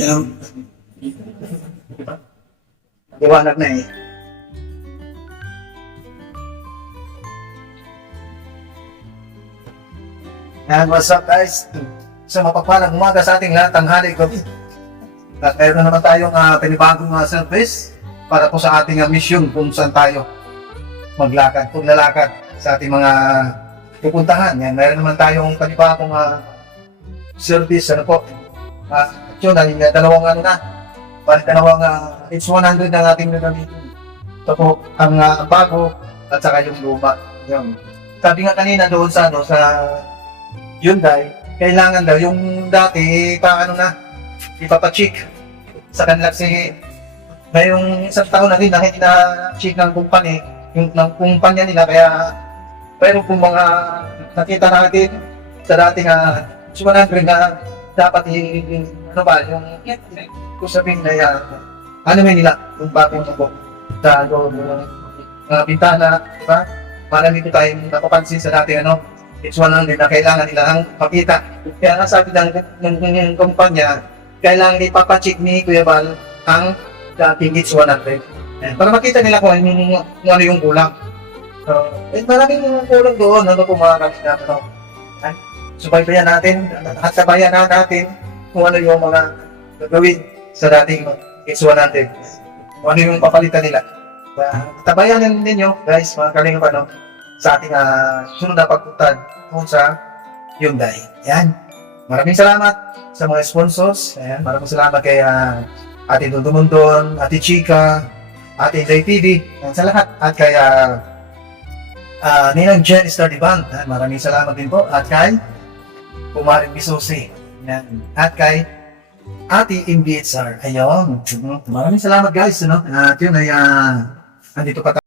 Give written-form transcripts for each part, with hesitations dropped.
Yan, liwanag na eh. Yan, what's up guys? Sa mapagpalang umaga sa ating lahat, tanghali, gabi. At meron na naman tayong panibagong service para po sa ating mission kung saan tayo maglakad, paglalakad sa ating mga pupuntahan. Yan, meron naman tayong panibagong service, ano po. Yun, ay dalawang ano na, parang dalawang it's 100 na ating gagamitin. Ito po, ang bago at saka yung luma. Yan. Sabi nga kanina doon sa, ano, sa Hyundai, kailangan daw yung dati paano na ipapacheck sa kanila kasi may yung isang taon na rin na hindi na check ng kumpanya ng kumpanya nila kaya pero kung mga nakita natin sa dating 100 na dapat ano ba yung kung sabihin na ano may nila yung bagong tubo sa loob ng mga bintana, diba? Marami po tayong napapansin sa dati it's 100 na kailangan nilang makita. Kaya nga sabi ng kumpanya, kailangan ipapacheck ni Kuya Bal ang dating it's 100. Para makita nila kung ano yung kulang. So, maraming kulang doon. Ano po mga kapitán? Subaybayan natin at sabayan natin kung ano yung mga gagawin sa dating it's 100. Kung ano yung papalitan nila. Tabayan ninyo, guys, mga kalingap, sa ating sunod na pagpuntan kung sa Hyundai. Yan. Maraming salamat sa mga sponsors. Ayan. Maraming salamat kay Ate Dundumundon, Ate Chika, Ate Inday TV, sa lahat. At kay Ninang Jen Study Band. Maraming salamat din po. At kay Pumaring Bisusi. Yan. At kay Ate MBHR. Ayun. Maraming salamat guys. At yun ay andito pa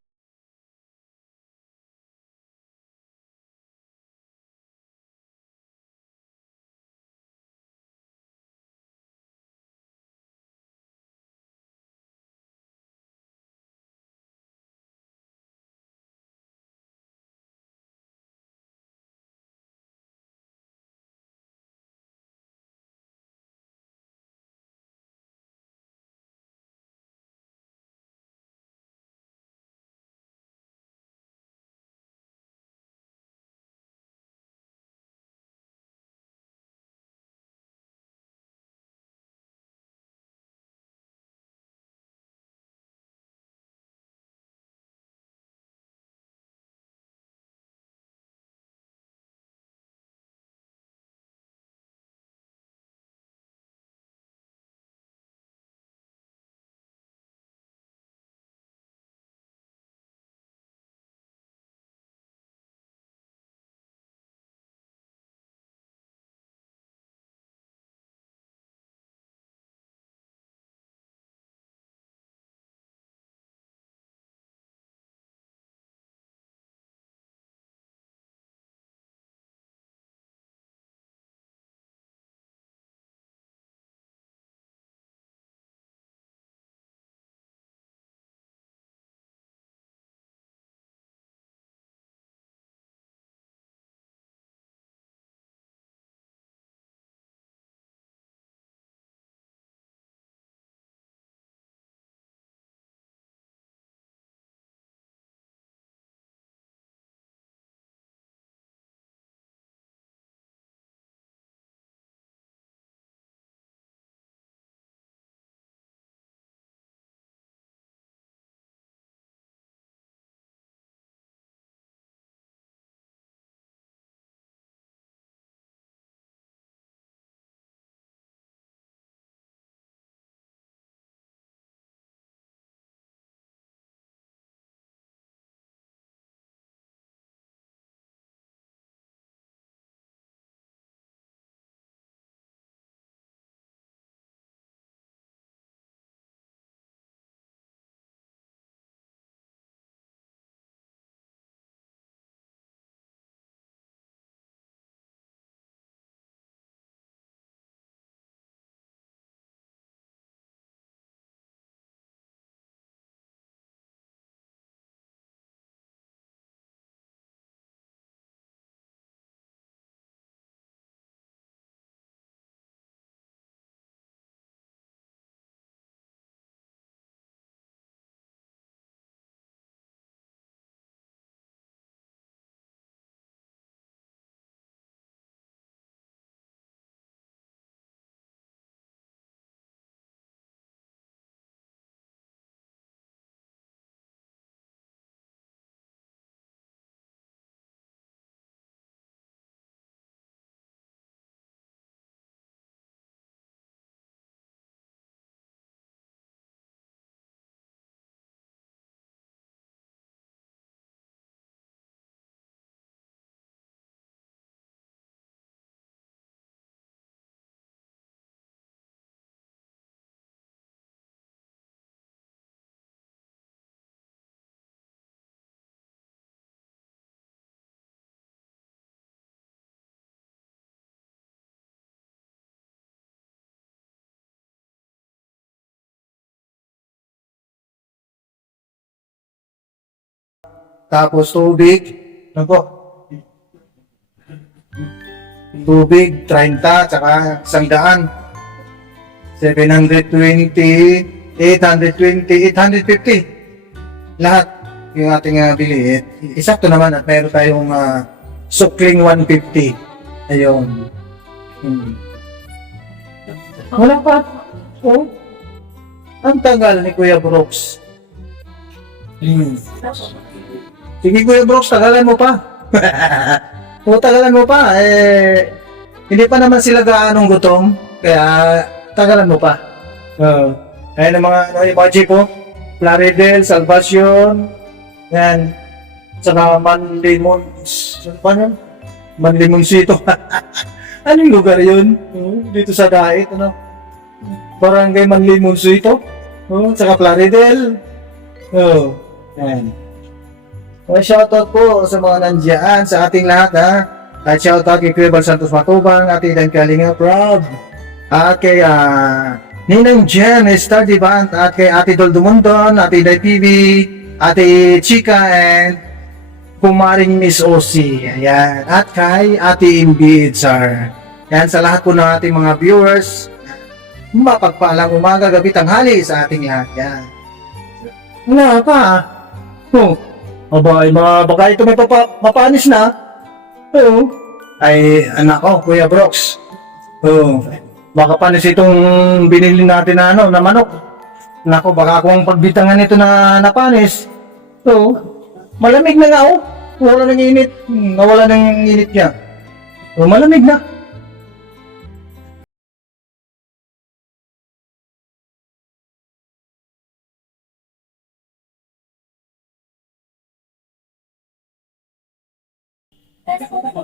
Tapos tubig, ano po? Tubig, 30, tsaka 100. 720, 820, 850. Lahat yung ating bili. Isakto naman at mayroon tayong sukling 150. Ayun. Wala pa. Oh. Ang tagal ni Kuya Brooks. Sige Kuya Brooks, tagalan mo pa. O tagalan mo pa. Hindi pa naman sila gaanong gutom. Kaya tagalan mo pa. Ayan ang mga emoji po. Plaridel, Salvacion. Yan. Saka Manlimons. Ano pa yan? Manlimonsito. Anong lugar yun? Dito sa Dait, ano? Barangay Manlimonsito. Saka Plaridel. Yan. Shoutout po sa mga nandiyan, sa ating lahat, ha? At shoutout kay Kuya Bal Santos Matubang, ating Dan Kalinga Proud. At kay Ninang Jen, Star Divant, at kay Ate Dol Dumondon, Ate Day PV, Ate Chika, and Kumaring Miss Osi. Ayan. At kay Ate Imbi Itzar. Yan sa lahat po ng ating mga viewers. Mapagpalang umaga, gabi, tanghali sa ating lahat. Yan. Wala pa. Aba, baka ito may mapanis na. Ay, anak ko, Kuya Brooks. Baka panis itong binili natin na na manok. Nako, baka kung pagbitangan ito na napanis. Malamig na nga Wala nang init. Nawala nang init niya. Malamig na.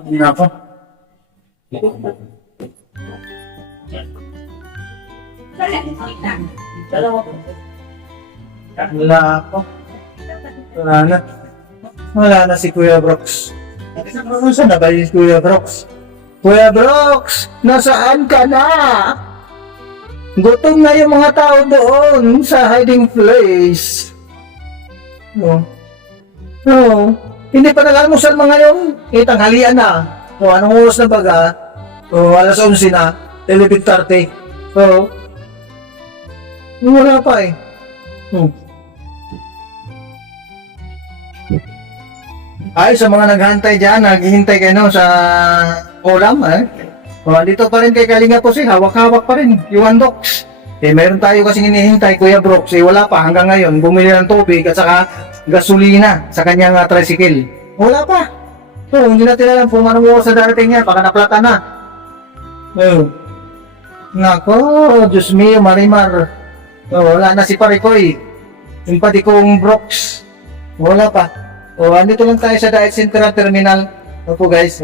Nako. Wala na si Kuya Brooks. Saan na ba si Kuya Brooks? Kuya Brooks, nasaan ka na? Gutom na yung mga tao doon sa hiding place. Hindi pa nag-almusal mga ngayon. Tanghalian na. Anong oras na baga? Alas 11 na. 11:30. Wala pa eh. Ay, sa mga naghantay dyan, naghihintay kayo sa ulam, dito pa rin kay Kalinga po hawak-hawak pa rin, yung undox. Meron tayo kasing hinihintay, Kuya Brooks, wala pa hanggang ngayon, bumili ng tubig at saka gasolina sa kanyang tricycle. Wala pa. Hindi natin alam kung anong oras sa darating niya, baka naplata na. Nako, Diyos mio, Marimar. Wala na si Parikoy. Yung pati kong Brooks. Wala pa. Andito lang tayo sa Dait Central Terminal. Po guys,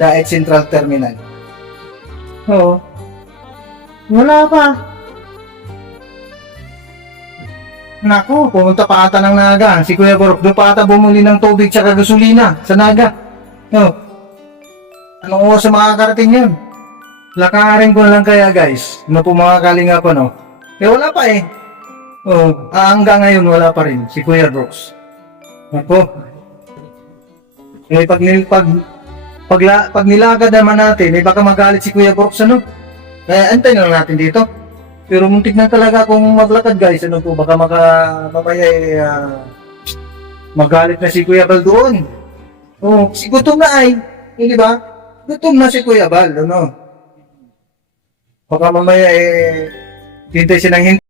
Dait Central Terminal. Wala pa. Nako, pumunta pa ata ng Naga. Si Kuya Borok, doon pa ata bumuli ng tubig tsaka gasolina sa Naga. Anong oras sa makakarating yun? Lakarin ko lang kaya guys. Po mga Kalinga po, wala pa eh. Hanggang ngayon wala pa rin si Kuya Brooks. Nako. Pag nilagad naman natin, baka magalit si Kuya Brooks, Kaya antay na lang natin dito. Pero muntik na talaga kung maglakad guys, baka mamaya magalit na si Kuya Bal doon. Si gutom na ay, di ba? Gutom na si Kuya Bal, Baka mamaya hintay siya ng hintay.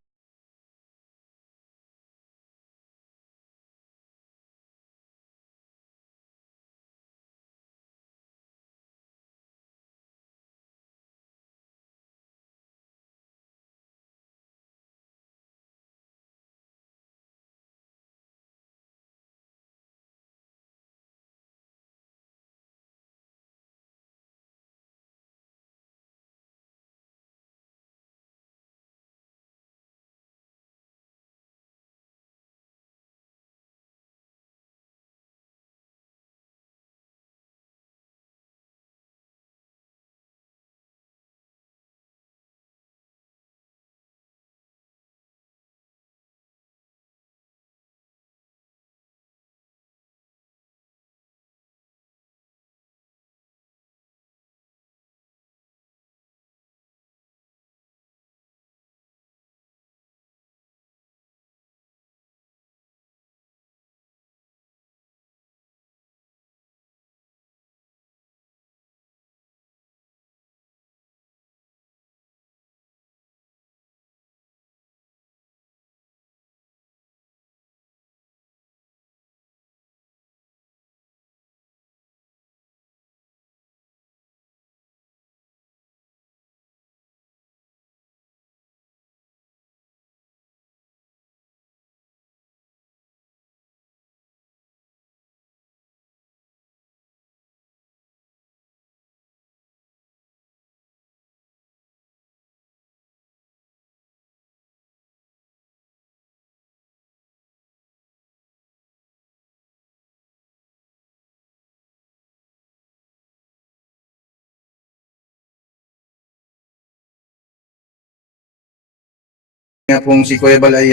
Nga pong si Kuya Bal ay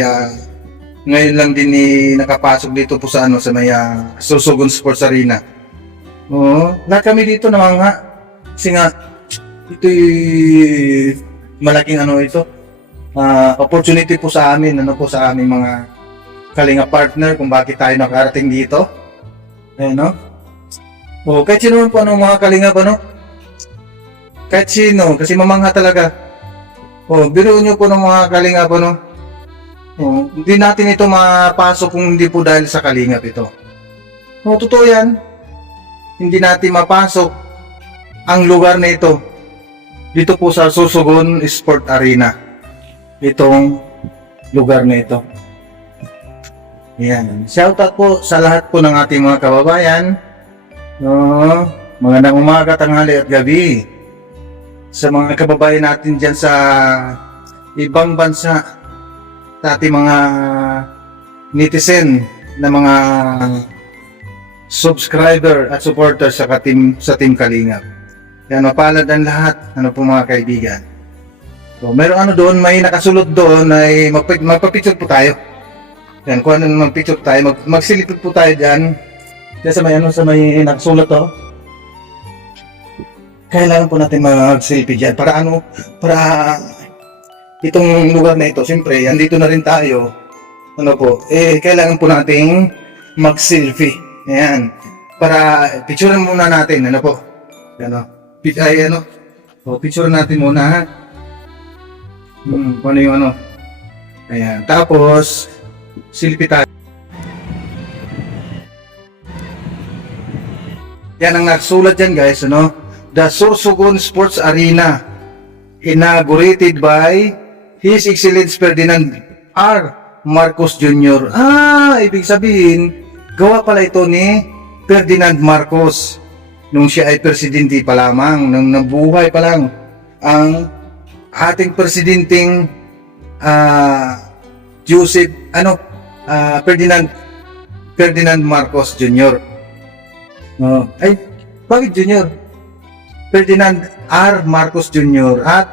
ngayon lang din nakapasok dito po sa sa may Sorsogon Sports Arena. Oo, lahat kami dito namangha. Kasi nga, ito'y malaking ito. Opportunity po sa amin, sa aming mga kalinga partner kung bakit tayo nakarating dito. Ayan, no? O, kahit sino po mga kalinga pa, no? Kahit sino, kasi mamangha talaga. O, biruin nyo po ng mga kalinga pa, no? O, hindi natin ito mapasok kung hindi po dahil sa kalingap ito. O, totoo yan. Hindi natin mapasok ang lugar na ito. Dito po sa Sorsogon Sport Arena. Itong lugar na ito. Yan. Shoutout po sa lahat po ng ating mga kababayan. Magandang umaga, tanghali at gabi. Sa mga kababayan natin dyan sa ibang bansa, sa ating mga netizen na mga subscriber at supporter sa Team Kalingap. Yan, mapalad ang lahat, po mga kaibigan. So, meron doon, may nakasulot doon ay magpapicture po tayo. Yan, kung ano magpicture tayo, magsilipid po tayo dyan. Kaya sa may nakasulat to. Kailangan po natin magsilipid dyan. Para itong lugar na ito, siyempre, andito na rin tayo. Kailangan po nating mag-selfie. Ayan. Para picturean muna natin, picture natin muna. Kung ano yung Ayan. Tapos, selfie tayo. Yan ang nagsulat dyan, guys, The Sorsogon Sports Arena, inaugurated by His Excellency Ferdinand R. Marcos Jr. Ibig sabihin, gawa pala ito ni Ferdinand Marcos nung siya ay presidente pa lamang, nung nabuhay pa lang ang ating presidenteng Ferdinand Marcos Jr. Bakit Jr.? Ferdinand R. Marcos Jr. At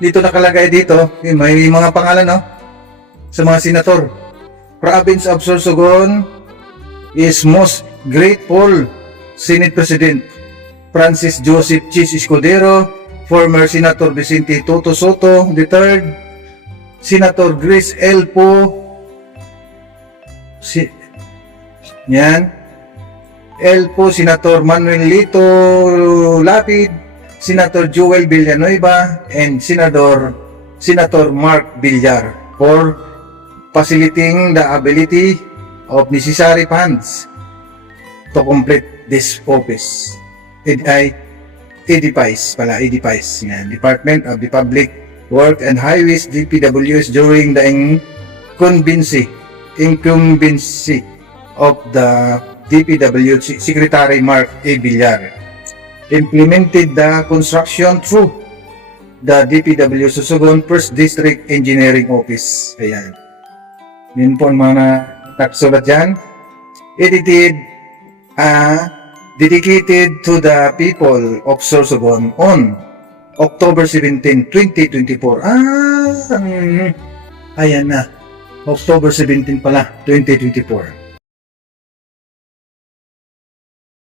dito nakalagay dito, may mga pangalan sa mga senator. Province of Sorsogon is most grateful Senate President Francis Joseph Chis Escudero, former Senator Vicente Toto Soto III, Senator Grace L. Poe, Senator Manuel Lito Lapid, Senator Joel Villanueva, and Senator Mark Villar for facilitating the ability of necessary funds to complete this office. EDPICE, Department of the Public Work and Highways, DPWs, during the incumbency of the DPW Secretary Mark A. Villar. Implemented the construction through the DPW Sorsogon First District Engineering Office. Ayan. Yun po ang mga nakasulat dyan. Edited, dedicated to the people of Sorsogon on October 17, 2024. Ayan na. October 17 pala, 2024.